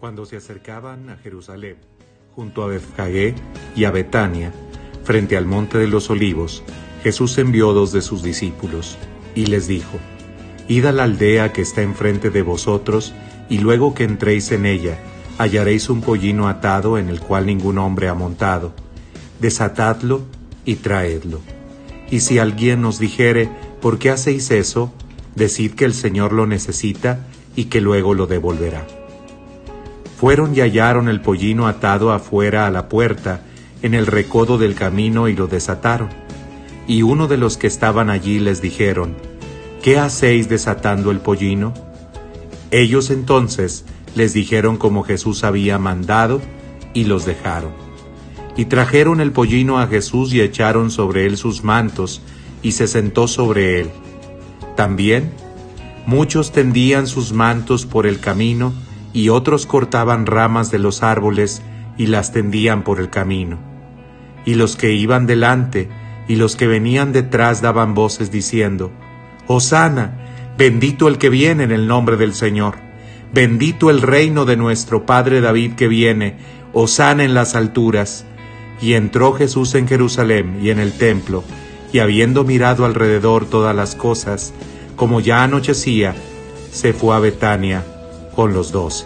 Cuando se acercaban a Jerusalén, junto a Betfagé y a Betania, frente al monte de los Olivos, Jesús envió 2 de sus discípulos, y les dijo: Id a la aldea que está enfrente de vosotros, y luego que entréis en ella, hallaréis un pollino atado en el cual ningún hombre ha montado. Desatadlo y traedlo. Y si alguien os dijere: ¿por qué hacéis eso?, decid que el Señor lo necesita y que luego lo devolverá. Fueron y hallaron el pollino atado afuera a la puerta, en el recodo del camino, y lo desataron. Y uno de los que estaban allí les dijeron: ¿qué hacéis desatando el pollino? Ellos entonces les dijeron como Jesús había mandado, y los dejaron. Y trajeron el pollino a Jesús y echaron sobre él sus mantos, y se sentó sobre él. También muchos tendían sus mantos por el camino, y otros cortaban ramas de los árboles y las tendían por el camino. Y los que iban delante y los que venían detrás daban voces diciendo: Hosana, bendito el que viene en el nombre del Señor, bendito el reino de nuestro Padre David que viene, Hosana en las alturas. Y entró Jesús en Jerusalén y en el templo, y habiendo mirado alrededor todas las cosas, como ya anochecía, se fue a Betania con los 12.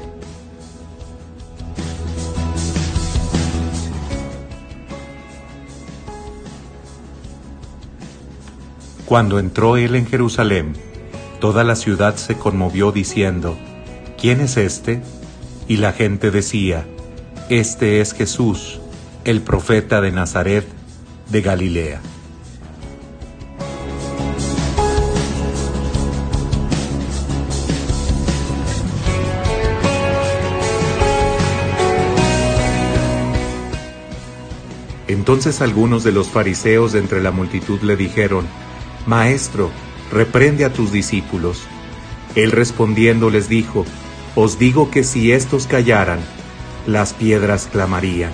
Cuando entró él en Jerusalén, toda la ciudad se conmovió diciendo: ¿quién es este? Y la gente decía: este es Jesús, el profeta de Nazaret de Galilea. Entonces algunos de los fariseos de entre la multitud le dijeron: Maestro, reprende a tus discípulos. Él respondiendo les dijo: os digo que si estos callaran, las piedras clamarían.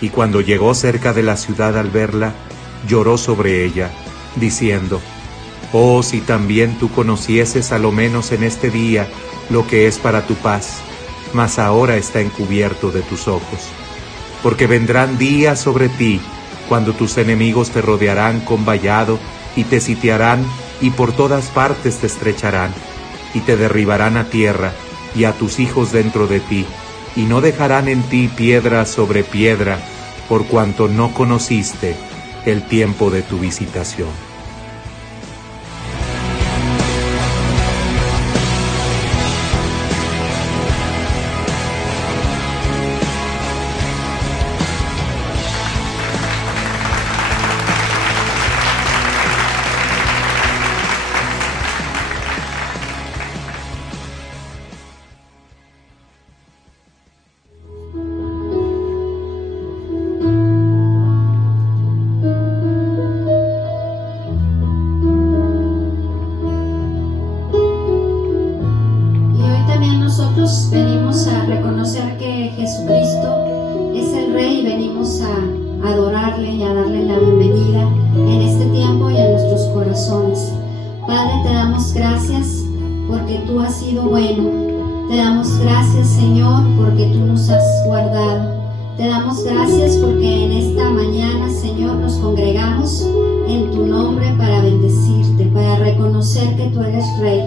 Y cuando llegó cerca de la ciudad al verla, lloró sobre ella, diciendo: oh, si también tú conocieses a lo menos en este día lo que es para tu paz, mas ahora está encubierto de tus ojos. Porque vendrán días sobre ti, cuando tus enemigos te rodearán con vallado, y te sitiarán, y por todas partes te estrecharán, y te derribarán a tierra, y a tus hijos dentro de ti, y no dejarán en ti piedra sobre piedra, por cuanto no conociste el tiempo de tu visitación. Nosotros venimos a reconocer que Jesucristo es el Rey y venimos a adorarle y a darle la bienvenida en este tiempo y en nuestros corazones. Padre, te damos gracias porque tú has sido bueno. Te damos gracias, Señor, porque tú nos has guardado. Te damos gracias porque en esta mañana, Señor, nos congregamos en tu nombre para bendecirte, para reconocer que tú eres Rey,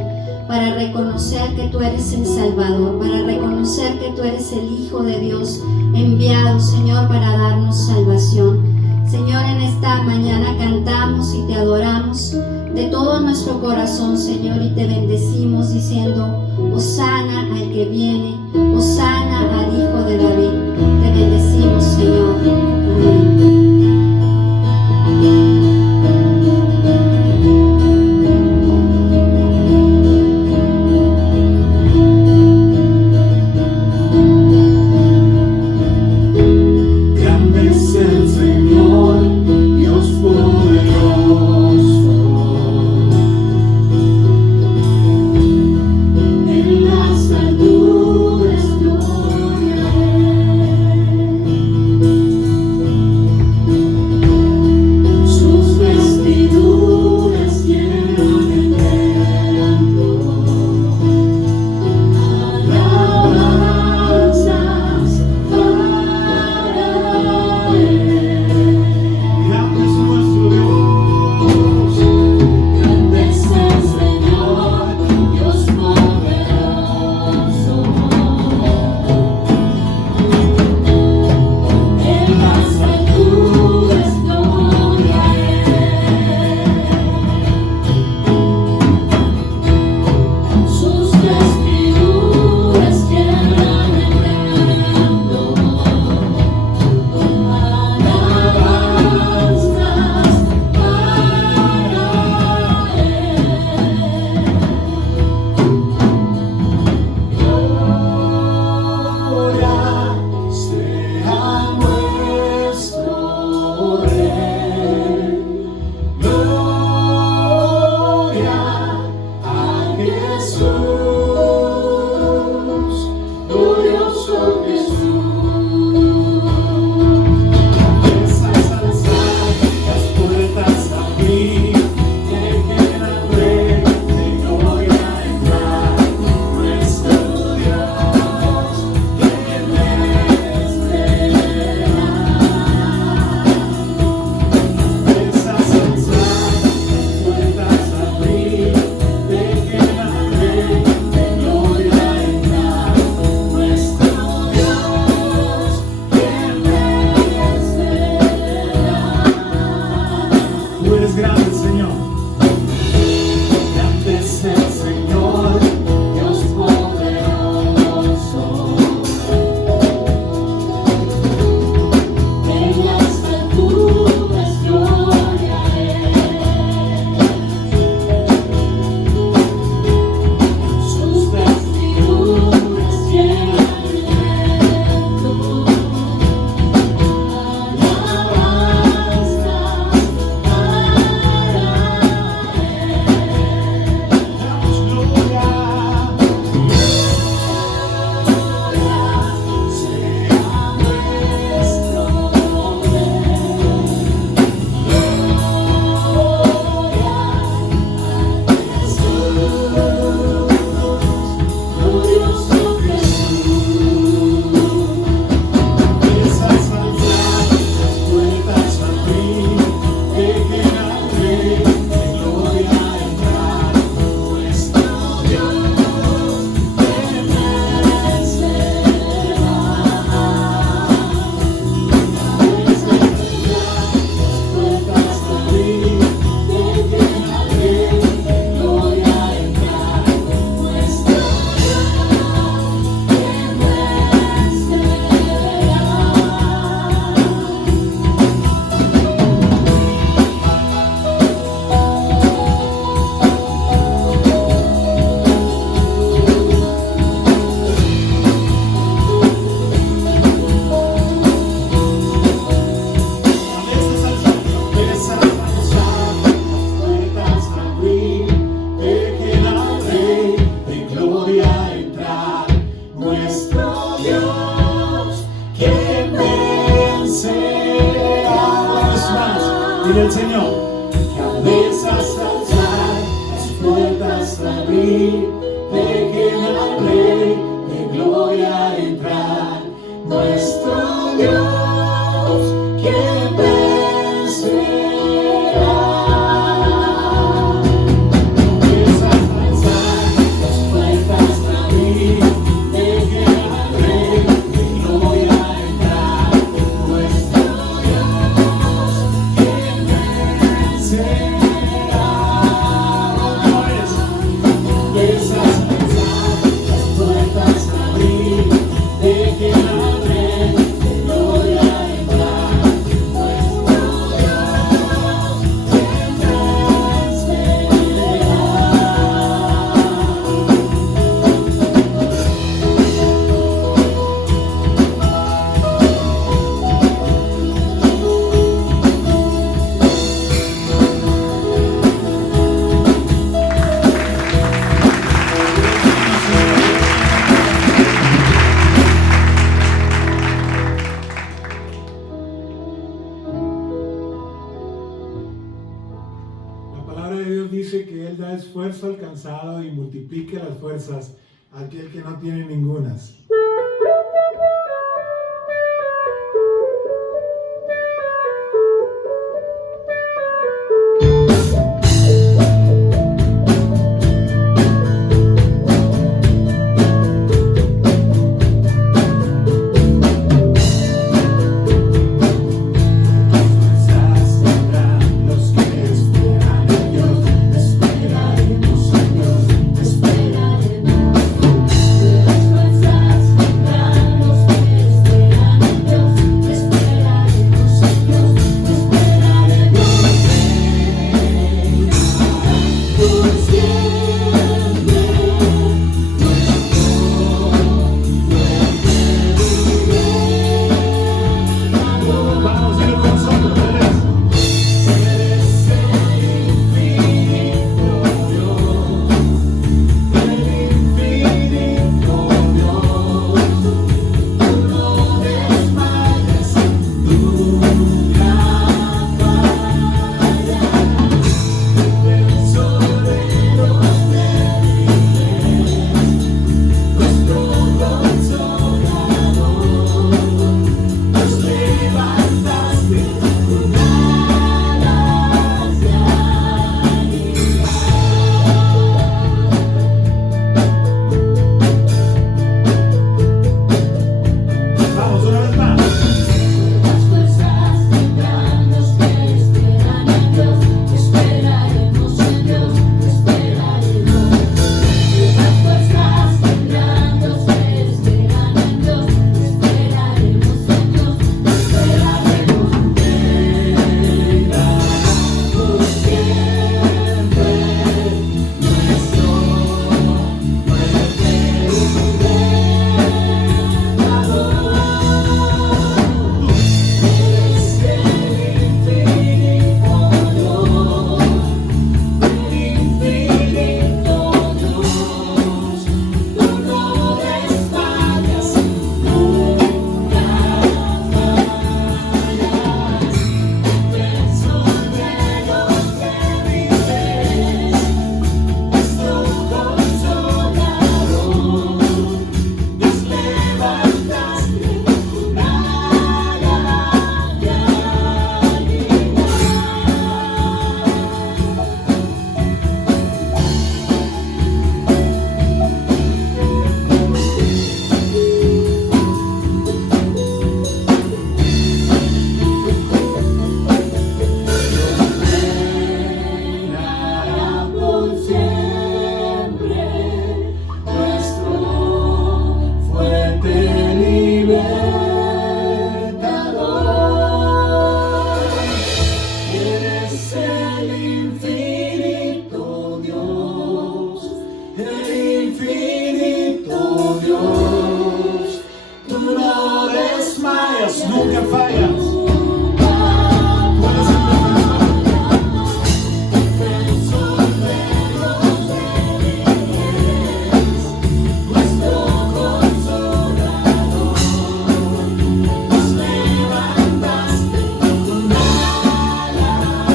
para reconocer que tú eres el Salvador, para reconocer que tú eres el Hijo de Dios enviado, Señor, para darnos salvación. Señor, en esta mañana cantamos y te adoramos de todo nuestro corazón, Señor, y te bendecimos diciendo: Hosana al que viene, Hosana al Hijo de David. Te bendecimos, Señor. Amén. En las alturas no Dile al Señor que audezas alzar, las puertas abrir, dejen al Rey de gloria entrar, nuestro Dios quien vencerá. Audezas alzar, las puertas abrir, dejen al Rey de gloria entrar, nuestro Dios quien vencerá. Otra vez. Audezas alzar, las puertas abrir, dejen al Rey de gloria entrar, nuestro Dios quien vencerá. La palabra de Dios dice que Él da esfuerzo al cansado y multiplica las fuerzas a aquel que no tiene ningunas. Fuerzas tendrán los que esperan en Dios, esperaremos en Dios, esperaremos. Las fuerzas tendrán los que esperan en Dios, esperaremos en Dios, esperaremos. Por siempre, vamos a ir con nosotros, eres el infinito Dios, el infinito Dios, tú no desmayas, nunca fallas, sobre los débiles, nuestro consolador, nos levantaste con alas de águila. Vamos una vez más. Las fuerzas tendrán los que esperan en Dios, esperaremos en Dios, esperaremos. Las fuerzas tendrán los que esperan en Dios, esperaremos en Dios, esperaremos. Reina por siempre, nuestro fuerte Redentor. Eres el infinito Dios, el infinito Dios, tú no desmayas, nunca fallas, defensor de los débiles, nuestro consolador, nos levantaste con alas de águila. Reinará por siempre nuestro fuerte libertador. Eres el infinito Dios, el infinito Dios, tú no desmayas, nunca fallas. Tú eres el defensor de los débiles, nuestro consolador, nos levantaste con alas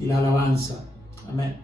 y la alabanza. Amén.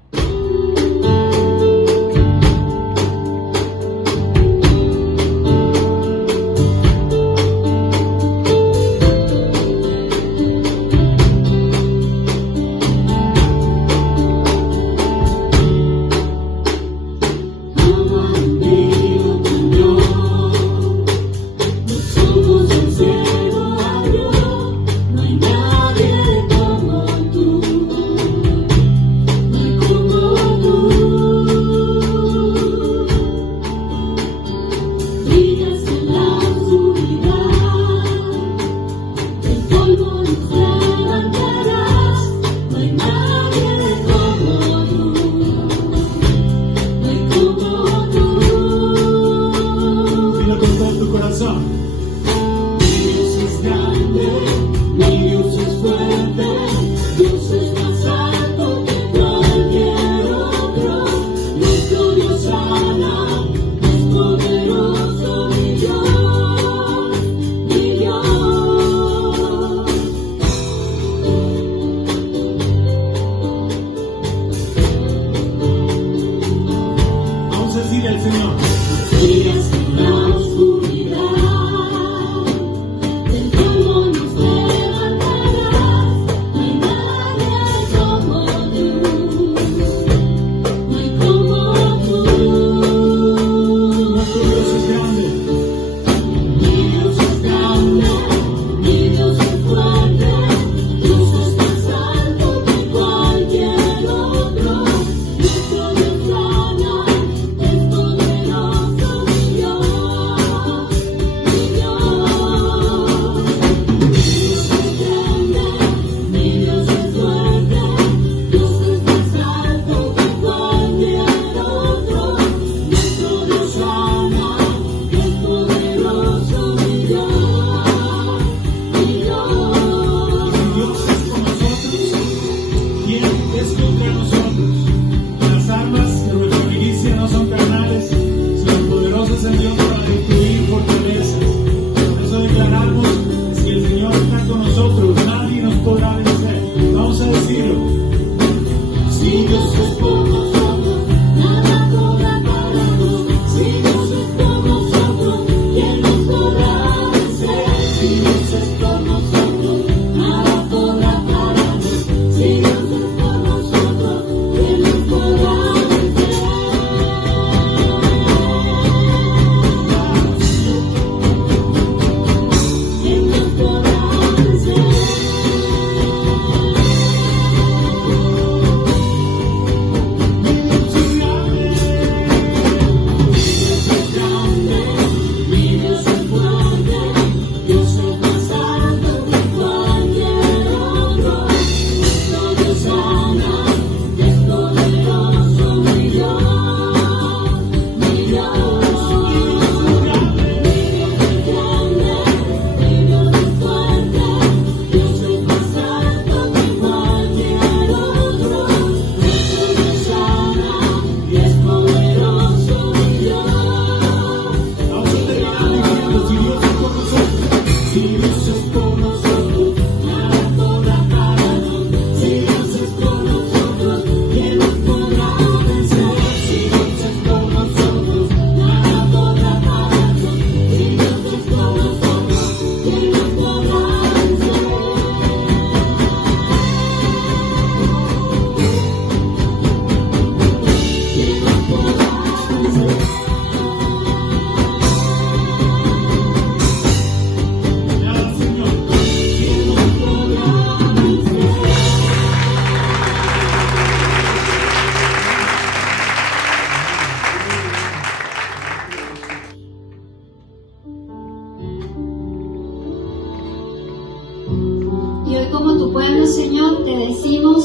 Señor, te decimos,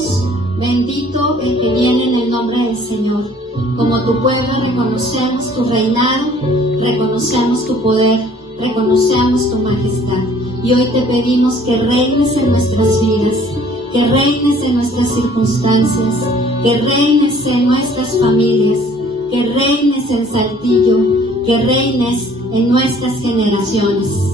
bendito el que viene en el nombre del Señor. Como tu pueblo reconocemos tu reinado, reconocemos tu poder, reconocemos tu majestad. Y hoy te pedimos que reines en nuestras vidas, que reines en nuestras circunstancias, que reines en nuestras familias, que reines en Saltillo, que reines en nuestras generaciones.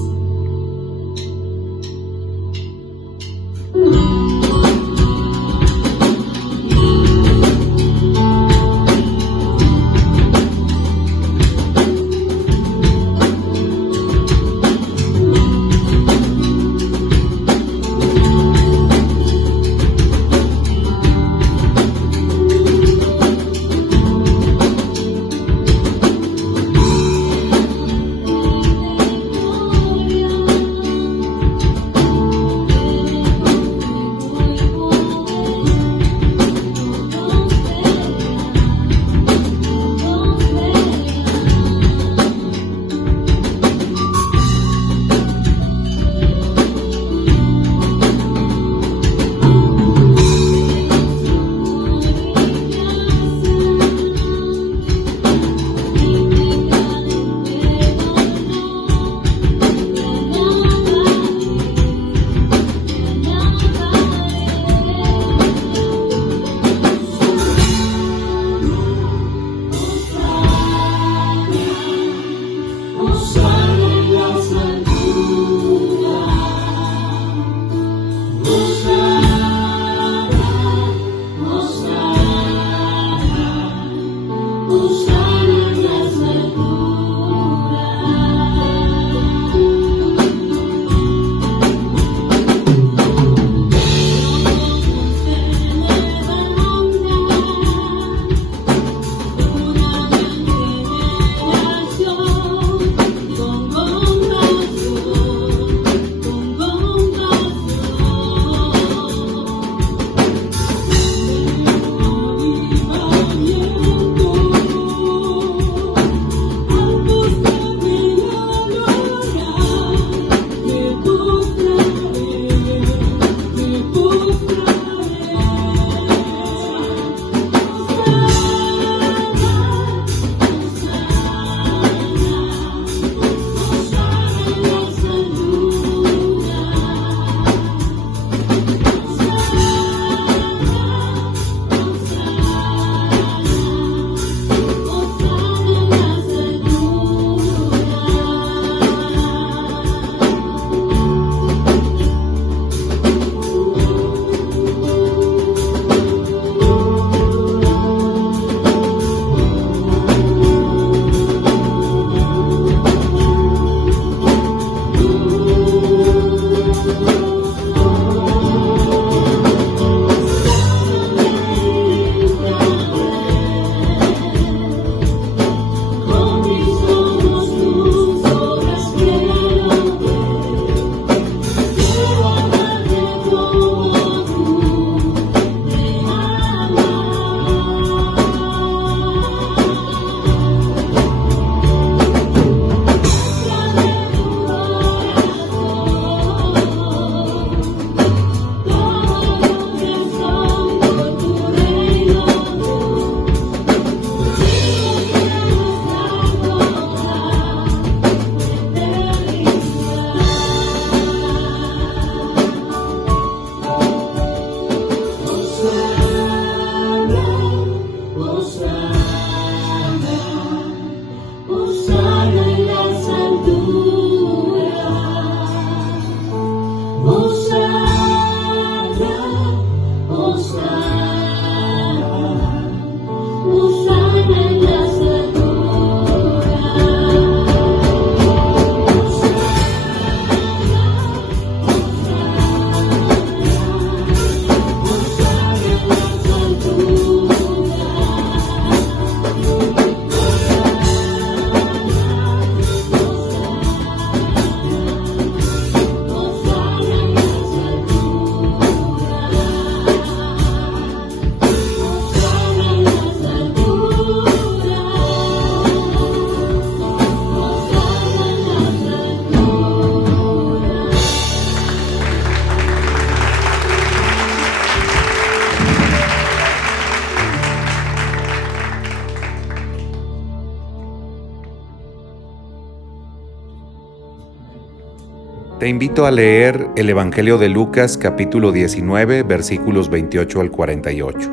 Te invito a leer el Evangelio de Lucas, capítulo 19, versículos 28 al 48.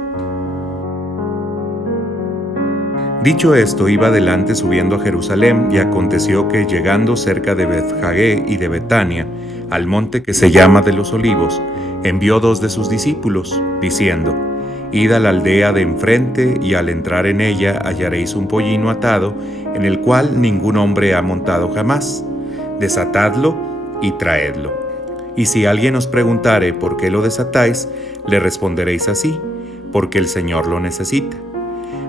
Dicho esto, iba adelante subiendo a Jerusalén, y aconteció que, llegando cerca de Bethfagé y de Betania, al monte que se llama de los Olivos, envió 2 de sus discípulos, diciendo: Id a la aldea de enfrente, y al entrar en ella hallaréis un pollino atado, en el cual ningún hombre ha montado jamás. Desatadlo y traedlo. Y si alguien os preguntare por qué lo desatáis, le responderéis así: porque el Señor lo necesita.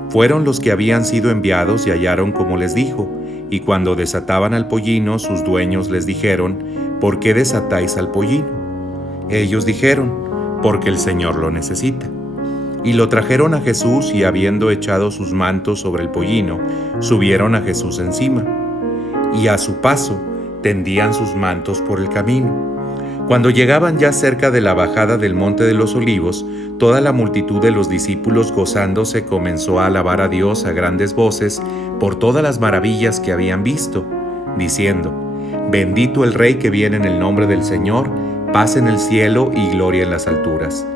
Fueron los que habían sido enviados y hallaron como les dijo, y cuando desataban al pollino, sus dueños les dijeron: ¿por qué desatáis al pollino? Ellos dijeron: porque el Señor lo necesita. Y lo trajeron a Jesús, y habiendo echado sus mantos sobre el pollino, subieron a Jesús encima. Y a su paso tendían sus mantos por el camino. Cuando llegaban ya cerca de la bajada del monte de los Olivos, toda la multitud de los discípulos, gozándose, comenzó a alabar a Dios a grandes voces por todas las maravillas que habían visto, diciendo: Bendito el Rey que viene en el nombre del Señor, paz en el cielo y gloria en las alturas.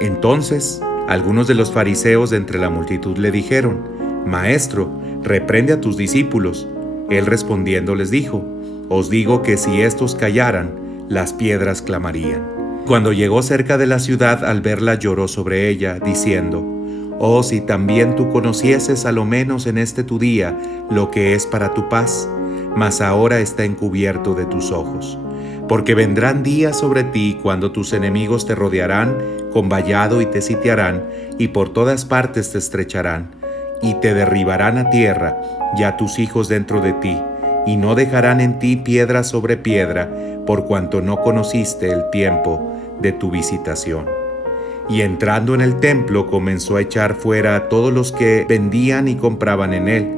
Entonces algunos de los fariseos de entre la multitud le dijeron: Maestro, reprende a tus discípulos. Él respondiendo les dijo: Os digo que si estos callaran, las piedras clamarían. Cuando llegó cerca de la ciudad, al verla lloró sobre ella, diciendo: Oh, si también tú conocieses a lo menos en este tu día lo que es para tu paz, mas ahora está encubierto de tus ojos. Porque vendrán días sobre ti cuando tus enemigos te rodearán con vallado y te sitiarán, y por todas partes te estrecharán, y te derribarán a tierra, y a tus hijos dentro de ti, y no dejarán en ti piedra sobre piedra, por cuanto no conociste el tiempo de tu visitación. Y entrando en el templo, comenzó a echar fuera a todos los que vendían y compraban en él,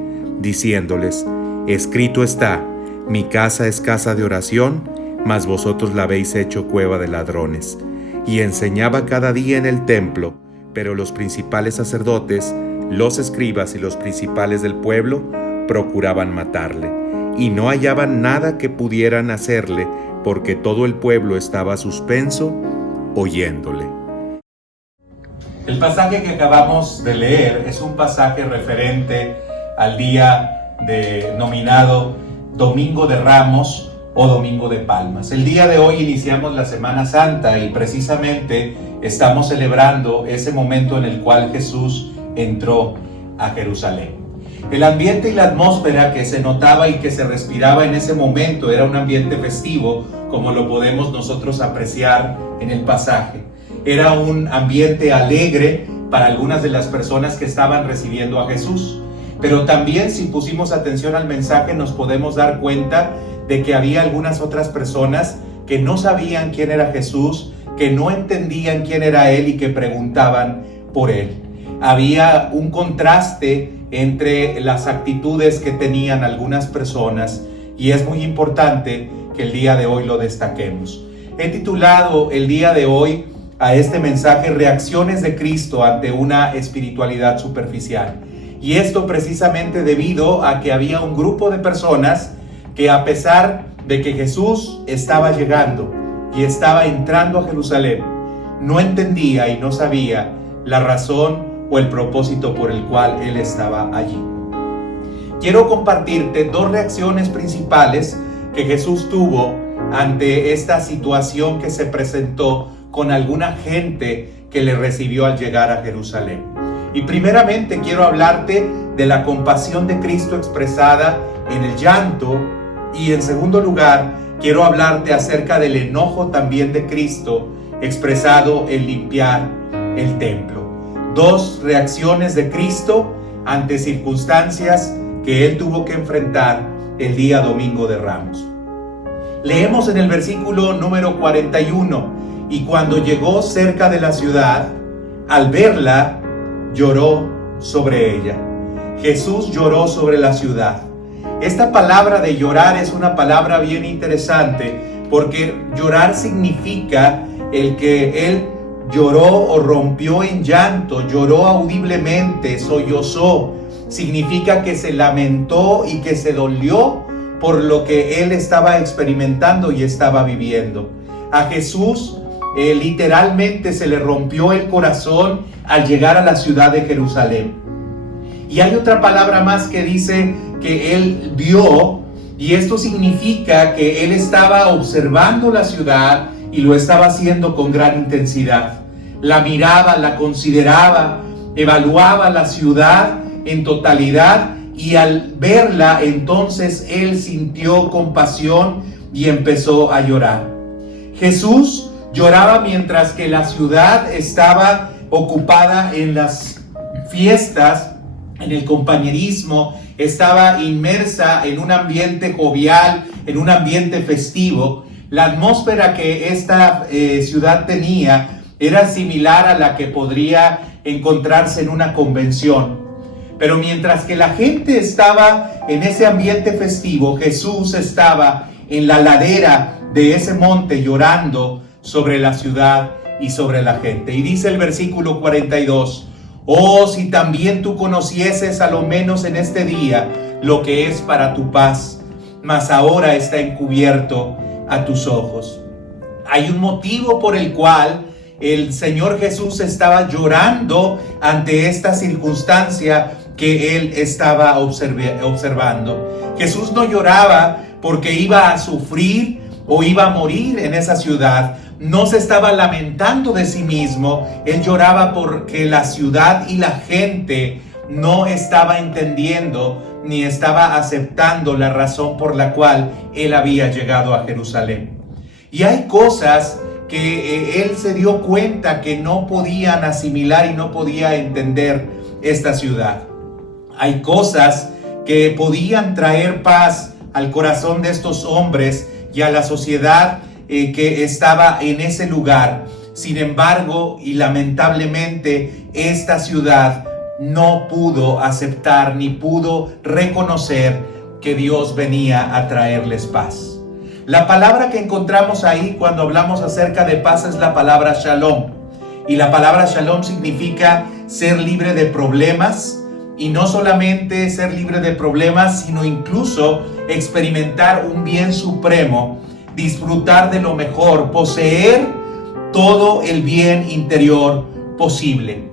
diciéndoles: Escrito está: Mi casa es casa de oración, mas vosotros la habéis hecho cueva de ladrones. Y enseñaba cada día en el templo, pero los principales sacerdotes, los escribas y los principales del pueblo procuraban matarle, y no hallaban nada que pudieran hacerle, porque todo el pueblo estaba suspenso oyéndole. El pasaje que acabamos de leer es un pasaje referente al día denominado Domingo de Ramos o Domingo de Palmas. El día de hoy iniciamos la Semana Santa y precisamente estamos celebrando ese momento en el cual Jesús entró a Jerusalén. El ambiente y la atmósfera que se notaba y que se respiraba en ese momento era un ambiente festivo, como lo podemos nosotros apreciar en el pasaje. Era un ambiente alegre para algunas de las personas que estaban recibiendo a Jesús. Pero también, si pusimos atención al mensaje, nos podemos dar cuenta de que había algunas otras personas que no sabían quién era Jesús, que no entendían quién era Él y que preguntaban por Él. Había un contraste entre las actitudes que tenían algunas personas, y es muy importante que el día de hoy lo destaquemos. He titulado el día de hoy a este mensaje: Reacciones de Cristo ante una espiritualidad superficial. Y esto precisamente debido a que había un grupo de personas que, a pesar de que Jesús estaba llegando y estaba entrando a Jerusalén, no entendía y no sabía la razón o el propósito por el cual Él estaba allí. Quiero compartirte 2 reacciones principales que Jesús tuvo ante esta situación que se presentó con alguna gente que le recibió al llegar a Jerusalén. Y primeramente quiero hablarte de la compasión de Cristo expresada en el llanto, y en segundo lugar quiero hablarte acerca del enojo también de Cristo expresado en limpiar el templo. 2 reacciones de Cristo ante circunstancias que Él tuvo que enfrentar el día Domingo de Ramos. Leemos en el versículo número 41: Y cuando llegó cerca de la ciudad, al verla, lloró sobre ella. Jesús lloró sobre la ciudad. Esta palabra de llorar es una palabra bien interesante, porque llorar significa el que Él lloró o rompió en llanto, lloró audiblemente, sollozó. Significa que se lamentó y que se dolió por lo que él estaba experimentando y estaba viviendo. A Jesús literalmente se le rompió el corazón al llegar a la ciudad de Jerusalén. Y hay otra palabra más que dice que él vio, y esto significa que él estaba observando la ciudad y lo estaba haciendo con gran intensidad. La miraba, la consideraba, evaluaba la ciudad en totalidad, y al verla entonces él sintió compasión y empezó a llorar. Jesús lloraba mientras que la ciudad estaba ocupada en las fiestas, en el compañerismo, estaba inmersa en un ambiente jovial, en un ambiente festivo. La atmósfera que esta ciudad tenía era similar a la que podría encontrarse en una convención. Pero mientras que la gente estaba en ese ambiente festivo, Jesús estaba en la ladera de ese monte llorando sobre la ciudad y sobre la gente. Y dice el versículo 42, oh, si también tú conocieses a lo menos en este día lo que es para tu paz, mas ahora está encubierto a tus ojos. Hay un motivo por el cual el Señor Jesús estaba llorando ante esta circunstancia que él estaba observando. Jesús no lloraba porque iba a sufrir o iba a morir en esa ciudad. No se estaba lamentando de sí mismo. Él lloraba porque la ciudad y la gente no estaba entendiendo ni estaba aceptando la razón por la cual él había llegado a Jerusalén. Y hay cosas que él se dio cuenta que no podían asimilar y no podía entender esta ciudad. Hay cosas que podían traer paz al corazón de estos hombres y a la sociedad que estaba en ese lugar. Sin embargo, y lamentablemente, esta ciudad no pudo aceptar ni pudo reconocer que Dios venía a traerles paz. La palabra que encontramos ahí cuando hablamos acerca de paz es la palabra shalom. Y la palabra shalom significa ser libre de problemas. Y no solamente ser libre de problemas, sino incluso experimentar un bien supremo, disfrutar de lo mejor, poseer todo el bien interior posible.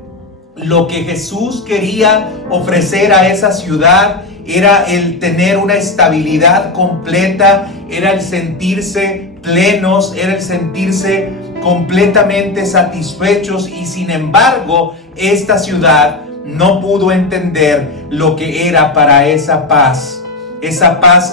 Lo que Jesús quería ofrecer a esa ciudad era el tener una estabilidad completa, era el sentirse plenos, era el sentirse completamente satisfechos, y sin embargo, esta ciudad no pudo entender lo que era para esa paz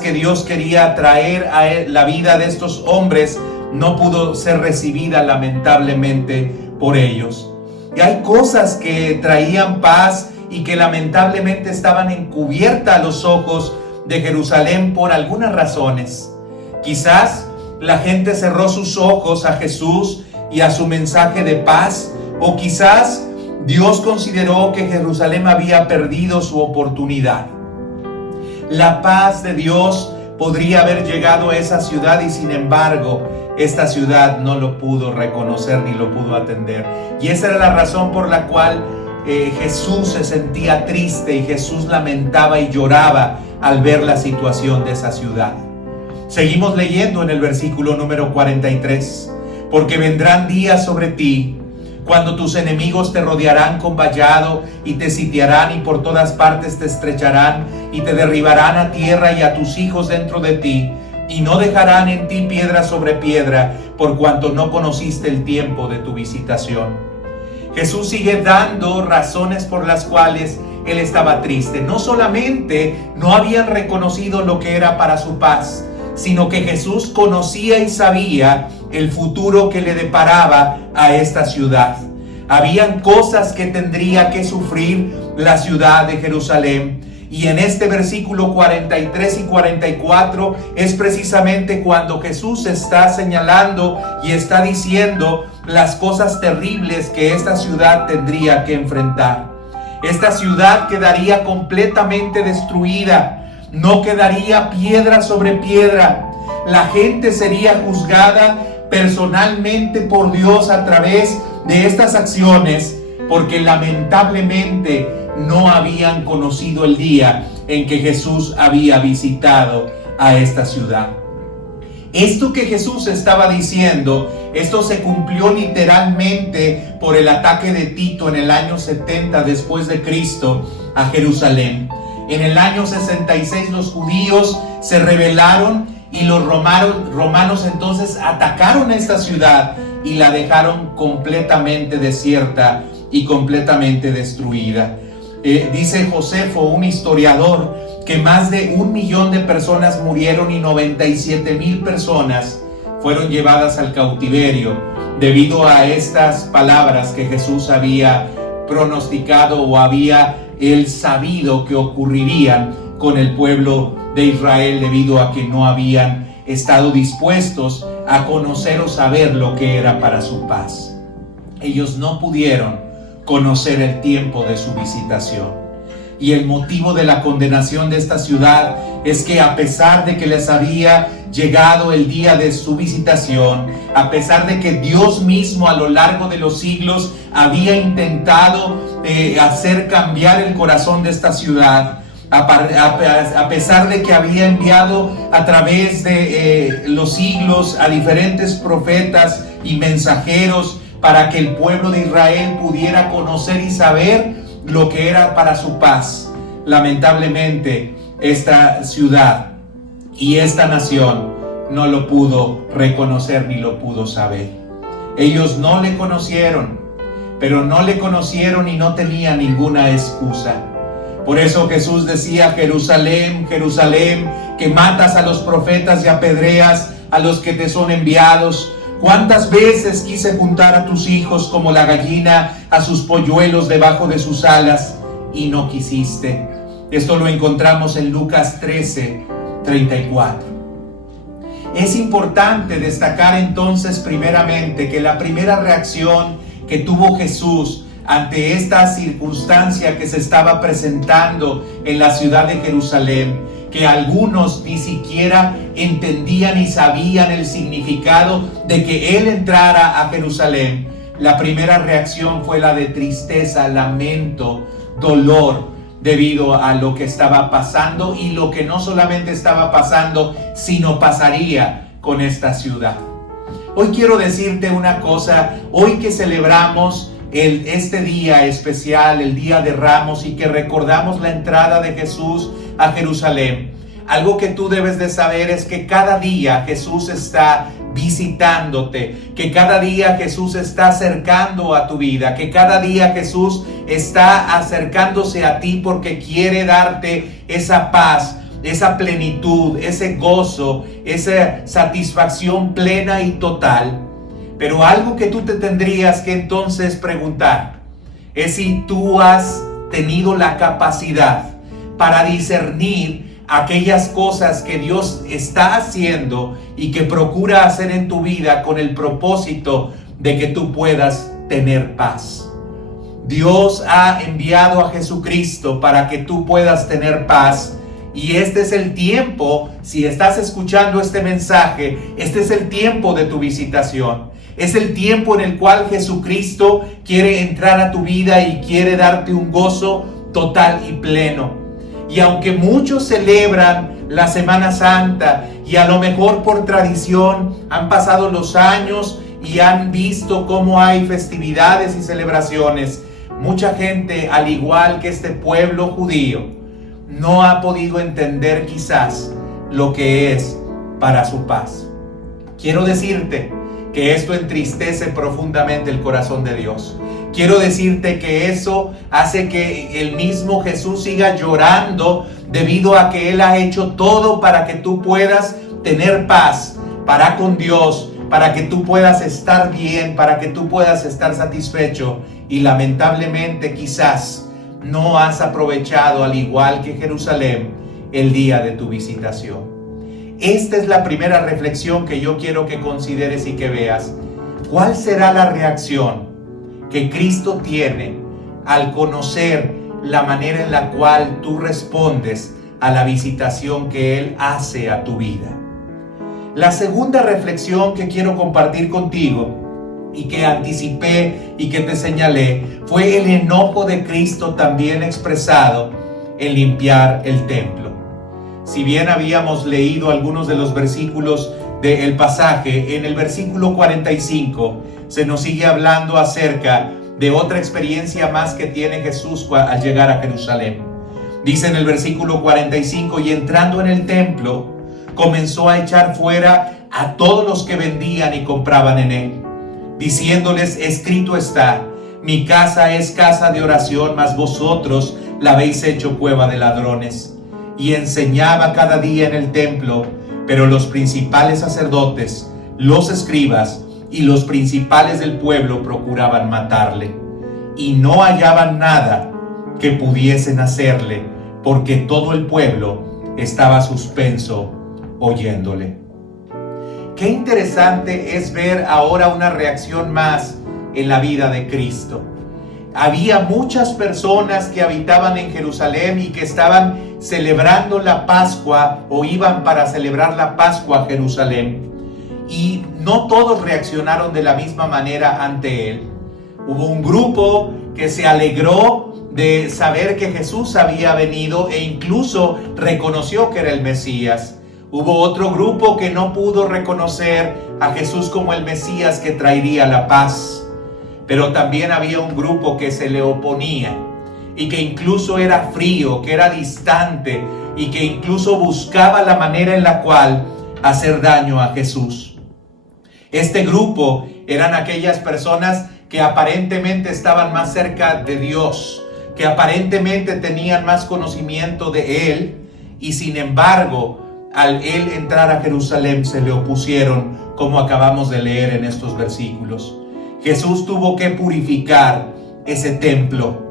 que Dios quería traer a la vida de estos hombres, no pudo ser recibida lamentablemente por ellos. Y hay cosas que traían paz y que lamentablemente estaban encubiertas a los ojos de Jerusalén por algunas razones. Quizás la gente cerró sus ojos a Jesús y a su mensaje de paz, o quizás Dios consideró que Jerusalén había perdido su oportunidad. La paz de Dios podría haber llegado a esa ciudad, y sin embargo, esta ciudad no lo pudo reconocer ni lo pudo atender. Y esa era la razón por la cual Jesús se sentía triste, y Jesús lamentaba y lloraba al ver la situación de esa ciudad. Seguimos leyendo en el versículo número 43. Porque vendrán días sobre ti, cuando tus enemigos te rodearán con vallado y te sitiarán, y por todas partes te estrecharán y te derribarán a tierra y a tus hijos dentro de ti, y no dejarán en ti piedra sobre piedra, por cuanto no conociste el tiempo de tu visitación. Jesús sigue dando razones por las cuales él estaba triste. No solamente no habían reconocido lo que era para su paz, sino que Jesús conocía y sabía el futuro que le deparaba a esta ciudad. Habían cosas que tendría que sufrir la ciudad de Jerusalén. Y en este versículo 43 y 44 es precisamente cuando Jesús está señalando y está diciendo las cosas terribles que esta ciudad tendría que enfrentar. Esta ciudad quedaría completamente destruida. No quedaría piedra sobre piedra. La gente sería juzgada personalmente por Dios a través de estas acciones, porque lamentablemente no habían conocido el día en que Jesús había visitado a esta ciudad. Esto que Jesús estaba diciendo, esto se cumplió literalmente por el ataque de Tito en el año 70 después de Cristo a Jerusalén. En el año 66 los judíos se rebelaron y los romanos entonces atacaron esta ciudad y la dejaron completamente desierta y completamente destruida. Dice Josefo, un historiador, que más de 1 millón de personas murieron y 97,000 personas fueron llevadas al cautiverio debido a estas palabras que Jesús había pronosticado o había él sabido que ocurrirían con el pueblo de Israel debido a que no habían estado dispuestos a conocer o saber lo que era para su paz. Ellos no pudieron conocer el tiempo de su visitación. Y el motivo de la condenación de esta ciudad es que a pesar de que les había llegado el día de su visitación, a pesar de que Dios mismo a lo largo de los siglos había intentado hacer cambiar el corazón de esta ciudad, a pesar de que había enviado a través de los siglos a diferentes profetas y mensajeros para que el pueblo de Israel pudiera conocer y saber lo que era para su paz, lamentablemente esta ciudad y esta nación no lo pudo reconocer ni lo pudo saber. Ellos no le conocieron, pero no le conocieron y no tenía ninguna excusa. Por eso Jesús decía: Jerusalén, Jerusalén, que matas a los profetas y apedreas a los que te son enviados. ¿Cuántas veces quise juntar a tus hijos como la gallina a sus polluelos debajo de sus alas y no quisiste? Esto lo encontramos en Lucas 13:34. Es importante destacar entonces primeramente que la primera reacción que tuvo Jesús ante esta circunstancia que se estaba presentando en la ciudad de Jerusalén, que algunos ni siquiera entendían y sabían el significado de que Él entrara a Jerusalén, la primera reacción fue la de tristeza, lamento, dolor, debido a lo que estaba pasando y lo que no solamente estaba pasando, sino pasaría con esta ciudad. Hoy quiero decirte una cosa, hoy que celebramos este día especial, el Día de Ramos, y que recordamos la entrada de Jesús a Jerusalén, algo que tú debes de saber es que cada día Jesús está visitándote, que cada día Jesús está acercando a tu vida, que cada día Jesús está acercándose a ti porque quiere darte esa paz, esa plenitud, ese gozo, esa satisfacción plena y total. Pero algo que tú te tendrías que entonces preguntar es si tú has tenido la capacidad para discernir aquellas cosas que Dios está haciendo y que procura hacer en tu vida con el propósito de que tú puedas tener paz. Dios ha enviado a Jesucristo para que tú puedas tener paz. Y este es el tiempo, si estás escuchando este mensaje, este es el tiempo de tu visitación. Es el tiempo en el cual Jesucristo quiere entrar a tu vida y quiere darte un gozo total y pleno. Y aunque muchos celebran la Semana Santa y a lo mejor por tradición han pasado los años y han visto cómo hay festividades y celebraciones, mucha gente, al igual que este pueblo judío, no ha podido entender quizás lo que es para su paz. Quiero decirte que esto entristece profundamente el corazón de Dios. Quiero decirte que eso hace que el mismo Jesús siga llorando debido a que Él ha hecho todo para que tú puedas tener paz para con Dios, para que tú puedas estar bien, para que tú puedas estar satisfecho. Y lamentablemente quizás no has aprovechado, al igual que Jerusalén, el día de tu visitación. Esta es la primera reflexión que yo quiero que consideres y que veas. ¿Cuál será la reacción que Cristo tiene al conocer la manera en la cual tú respondes a la visitación que Él hace a tu vida? La segunda reflexión que quiero compartir contigo y que anticipé y que te señalé fue el enojo de Cristo también expresado en limpiar el templo. Si bien habíamos leído algunos de los versículos del pasaje, en el versículo 45 se nos sigue hablando acerca de otra experiencia más que tiene Jesús al llegar a Jerusalén. Dice en el versículo 45: y entrando en el templo, comenzó a echar fuera a todos los que vendían y compraban en él, diciéndoles: escrito está, mi casa es casa de oración, mas vosotros la habéis hecho cueva de ladrones. Y enseñaba cada día en el templo, pero los principales sacerdotes, los escribas y los principales del pueblo procuraban matarle, y no hallaban nada que pudiesen hacerle, porque todo el pueblo estaba suspenso oyéndole. Qué interesante es ver ahora una reacción más en la vida de Cristo. Había muchas personas que habitaban en Jerusalén y que estaban celebrando la Pascua o iban para celebrar la Pascua a Jerusalén. Y no todos reaccionaron de la misma manera ante él. Hubo un grupo que se alegró de saber que Jesús había venido e incluso reconoció que era el Mesías. Hubo otro grupo que no pudo reconocer a Jesús como el Mesías que traería la paz. Pero también había un grupo que se le oponía y que incluso era frío, que era distante y que incluso buscaba la manera en la cual hacer daño a Jesús. Este grupo eran aquellas personas que aparentemente estaban más cerca de Dios, que aparentemente tenían más conocimiento de Él, y sin embargo, al Él entrar a Jerusalén se le opusieron, como acabamos de leer en estos versículos. Jesús tuvo que purificar ese templo.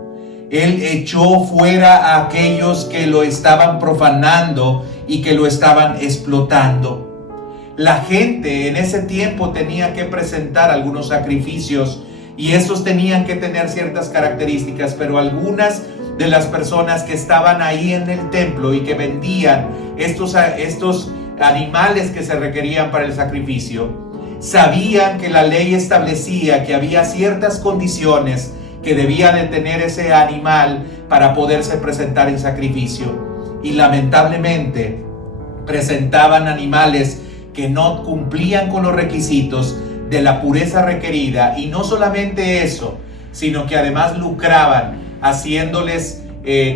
Él echó fuera a aquellos que lo estaban profanando y que lo estaban explotando. La gente en ese tiempo tenía que presentar algunos sacrificios y estos tenían que tener ciertas características, pero algunas de las personas que estaban ahí en el templo y que vendían estos animales que se requerían para el sacrificio, sabían que la ley establecía que había ciertas condiciones que debía de tener ese animal para poderse presentar en sacrificio. Y lamentablemente presentaban animales que no cumplían con los requisitos de la pureza requerida. Y no solamente eso, sino que además lucraban haciéndoles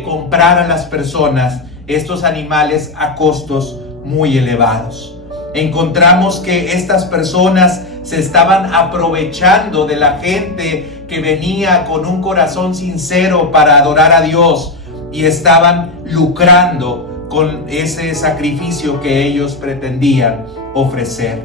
comprar a las personas estos animales a costos muy elevados. Encontramos que estas personas se estaban aprovechando de la gente que venía con un corazón sincero para adorar a Dios y estaban lucrando con ese sacrificio que ellos pretendían ofrecer.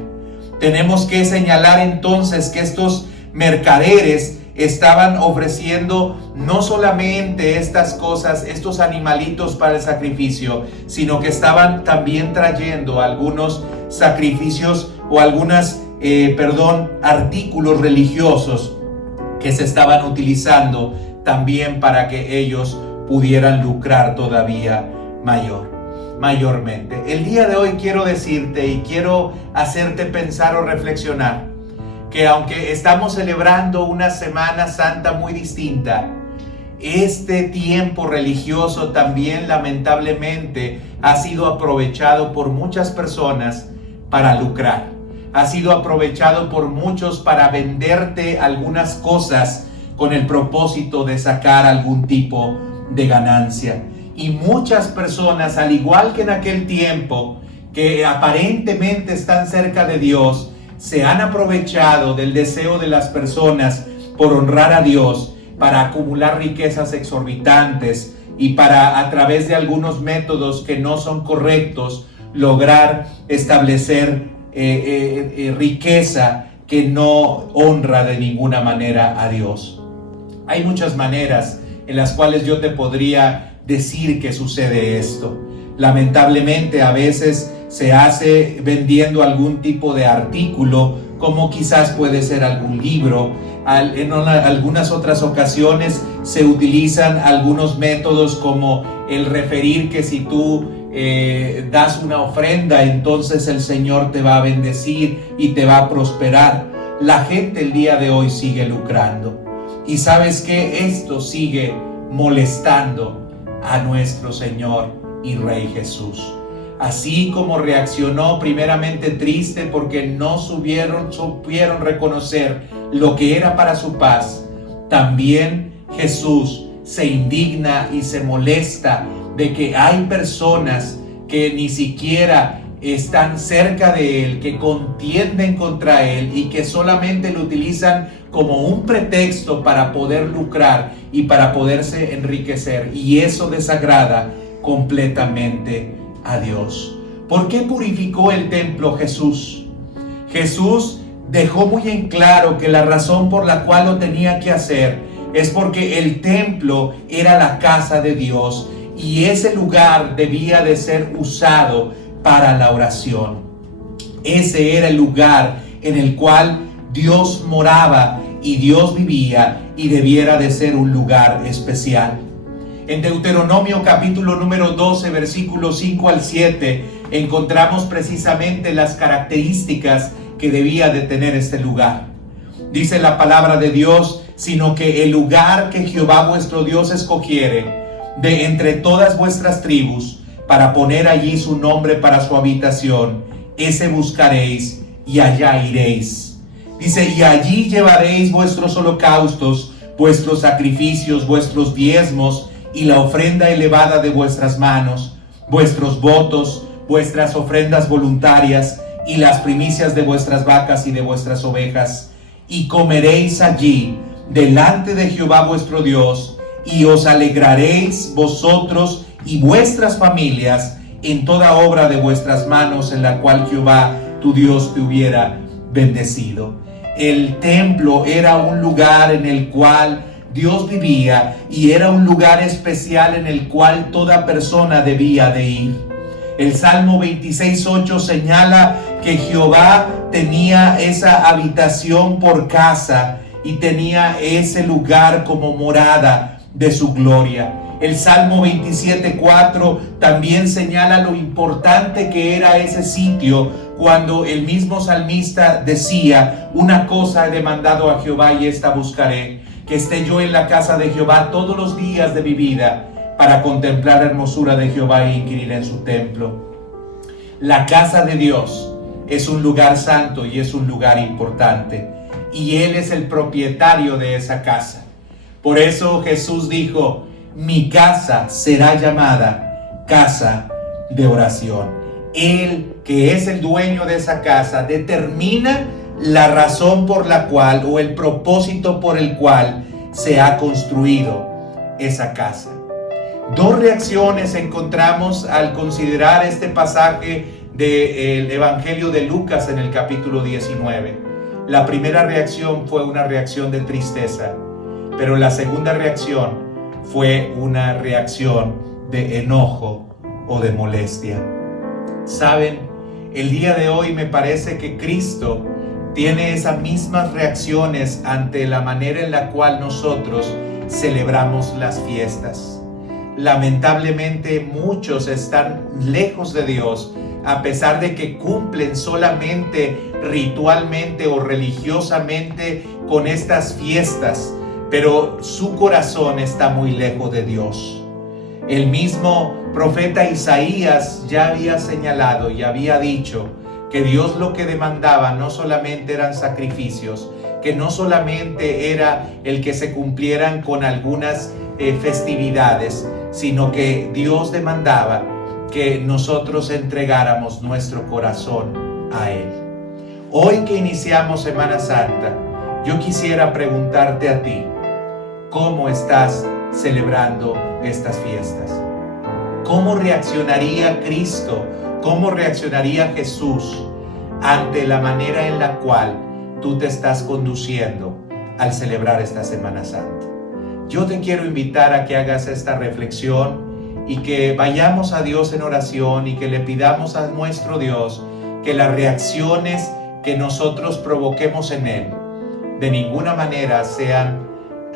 Tenemos que señalar entonces que estos mercaderes estaban ofreciendo no solamente estas cosas, estos animalitos para el sacrificio, sino que estaban también trayendo algunos sacrificios o artículos religiosos que se estaban utilizando también para que ellos pudieran lucrar todavía mayormente. El día de hoy quiero decirte y quiero hacerte pensar o reflexionar que aunque estamos celebrando una Semana Santa muy distinta, este tiempo religioso también lamentablemente ha sido aprovechado por muchas personas para lucrar. Ha sido aprovechado por muchos para venderte algunas cosas con el propósito de sacar algún tipo de ganancia. Y muchas personas, al igual que en aquel tiempo, que aparentemente están cerca de Dios, se han aprovechado del deseo de las personas por honrar a Dios para acumular riquezas exorbitantes y para, a través de algunos métodos que no son correctos, lograr establecer riqueza que no honra de ninguna manera a Dios. Hay muchas maneras en las cuales yo te podría decir que sucede esto. Lamentablemente a veces se hace vendiendo algún tipo de artículo, como quizás puede ser algún libro. En algunas otras ocasiones se utilizan algunos métodos como el referir que si tú das una ofrenda, entonces el Señor te va a bendecir y te va a prosperar. La gente el día de hoy sigue lucrando. Y sabes que esto sigue molestando a nuestro Señor y Rey Jesús. Así como reaccionó primeramente triste porque no supieron reconocer lo que era para su paz, también Jesús se indigna y se molesta de que hay personas que ni siquiera están cerca de Él, que contienden contra Él y que solamente lo utilizan como un pretexto para poder lucrar y para poderse enriquecer. Y eso desagrada completamente a Dios. ¿Por qué purificó el templo Jesús? Jesús dejó muy en claro que la razón por la cual lo tenía que hacer es porque el templo era la casa de Dios y ese lugar debía de ser usado para la oración. Ese era el lugar en el cual Dios moraba y Dios vivía y debiera de ser un lugar especial. En Deuteronomio capítulo número 12, versículos 5 al 7, encontramos precisamente las características que debía de tener este lugar. Dice la palabra de Dios: sino que el lugar que Jehová vuestro Dios escogiere de entre todas vuestras tribus, para poner allí su nombre para su habitación, ese buscaréis y allá iréis. Dice: y allí llevaréis vuestros holocaustos, vuestros sacrificios, vuestros diezmos y la ofrenda elevada de vuestras manos, vuestros votos, vuestras ofrendas voluntarias y las primicias de vuestras vacas y de vuestras ovejas. Y comeréis allí delante de Jehová vuestro Dios, y os alegraréis vosotros y vuestras familias en toda obra de vuestras manos en la cual Jehová tu Dios te hubiera bendecido. El templo era un lugar en el cual Dios vivía y era un lugar especial en el cual toda persona debía de ir. El Salmo 26:8 señala que Jehová tenía esa habitación por casa y tenía ese lugar como morada de su gloria. El Salmo 27:4 también señala lo importante que era ese sitio, cuando el mismo salmista decía: una cosa he demandado a Jehová y esta buscaré, que esté yo en la casa de Jehová todos los días de mi vida, para contemplar la hermosura de Jehová e inquirir en su templo. La casa de Dios es un lugar santo y es un lugar importante, y Él es el propietario de esa casa. Por eso Jesús dijo: mi casa será llamada casa de oración. Él, que es el dueño de esa casa, determina la razón por la cual, o el propósito por el cual se ha construido esa casa. Dos reacciones encontramos al considerar este pasaje del Evangelio de Lucas en el capítulo 19. La primera reacción fue una reacción de tristeza, pero la segunda reacción fue una reacción de enojo o de molestia. Saben, el día de hoy me parece que Cristo tiene esas mismas reacciones ante la manera en la cual nosotros celebramos las fiestas. Lamentablemente muchos están lejos de Dios, a pesar de que cumplen solamente ritualmente o religiosamente con estas fiestas, pero su corazón está muy lejos de Dios. El mismo profeta Isaías ya había señalado y había dicho que Dios lo que demandaba no solamente eran sacrificios, que no solamente era el que se cumplieran con algunas festividades, sino que Dios demandaba que nosotros entregáramos nuestro corazón a Él. Hoy que iniciamos Semana Santa, yo quisiera preguntarte a ti: ¿cómo estás celebrando estas fiestas? ¿Cómo reaccionaría Cristo? ¿Cómo reaccionaría Jesús ante la manera en la cual tú te estás conduciendo al celebrar esta Semana Santa? Yo te quiero invitar a que hagas esta reflexión y que vayamos a Dios en oración y que le pidamos a nuestro Dios que las reacciones que nosotros provoquemos en Él de ninguna manera sean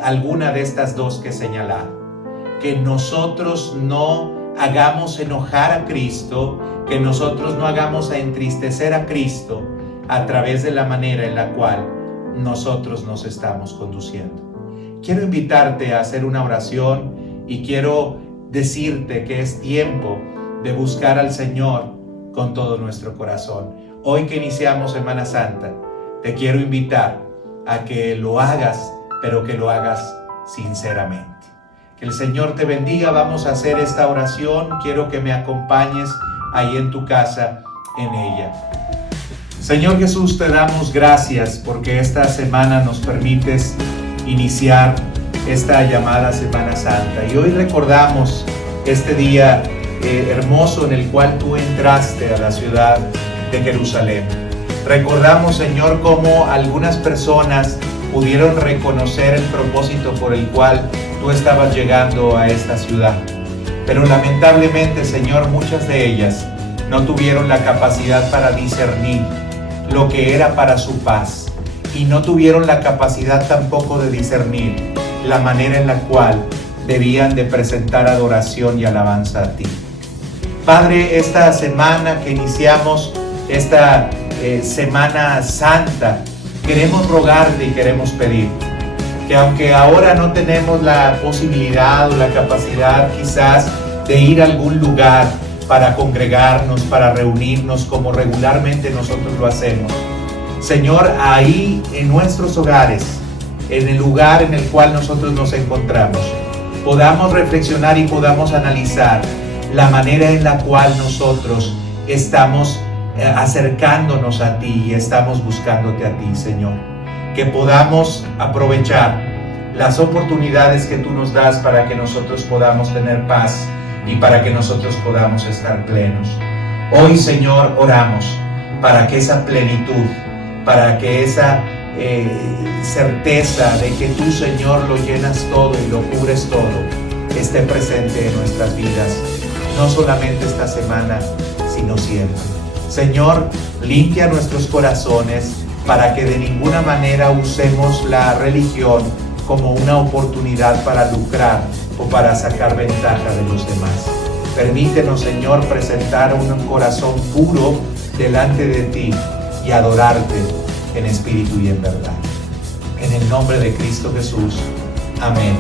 alguna de estas dos que he señalado. Que nosotros no hagamos enojar a Cristo, que nosotros no hagamos a entristecer a Cristo a través de la manera en la cual nosotros nos estamos conduciendo. Quiero invitarte a hacer una oración y quiero decirte que es tiempo de buscar al Señor con todo nuestro corazón. Hoy que iniciamos Semana Santa, te quiero invitar a que lo hagas, pero que lo hagas sinceramente. Que el Señor te bendiga. Vamos a hacer esta oración. Quiero que me acompañes ahí en tu casa en ella. Señor Jesús, te damos gracias porque esta semana nos permites iniciar esta llamada Semana Santa. Y hoy recordamos este día hermoso en el cual tú entraste a la ciudad de Jerusalén. Recordamos, Señor, cómo algunas personas pudieron reconocer el propósito por el cual tú estabas llegando a esta ciudad. Pero lamentablemente, Señor, muchas de ellas no tuvieron la capacidad para discernir lo que era para su paz, y no tuvieron la capacidad tampoco de discernir la manera en la cual debían de presentar adoración y alabanza a ti. Padre, esta semana que iniciamos, esta Semana Santa, queremos rogarte y queremos pedir que, aunque ahora no tenemos la posibilidad o la capacidad quizás de ir a algún lugar para congregarnos, para reunirnos como regularmente nosotros lo hacemos, Señor, ahí en nuestros hogares, en el lugar en el cual nosotros nos encontramos, podamos reflexionar y podamos analizar la manera en la cual nosotros estamos acercándonos a ti y estamos buscándote a ti, Señor. Que podamos aprovechar las oportunidades que tú nos das para que nosotros podamos tener paz y para que nosotros podamos estar plenos. Hoy, Señor, oramos para que esa plenitud, para que esa certeza de que tú, Señor, lo llenas todo y lo cubres todo, esté presente en nuestras vidas, no solamente esta semana, sino siempre. Señor, limpia nuestros corazones para que de ninguna manera usemos la religión como una oportunidad para lucrar o para sacar ventaja de los demás. Permítenos, Señor, presentar un corazón puro delante de ti y adorarte en espíritu y en verdad. En el nombre de Cristo Jesús. Amén.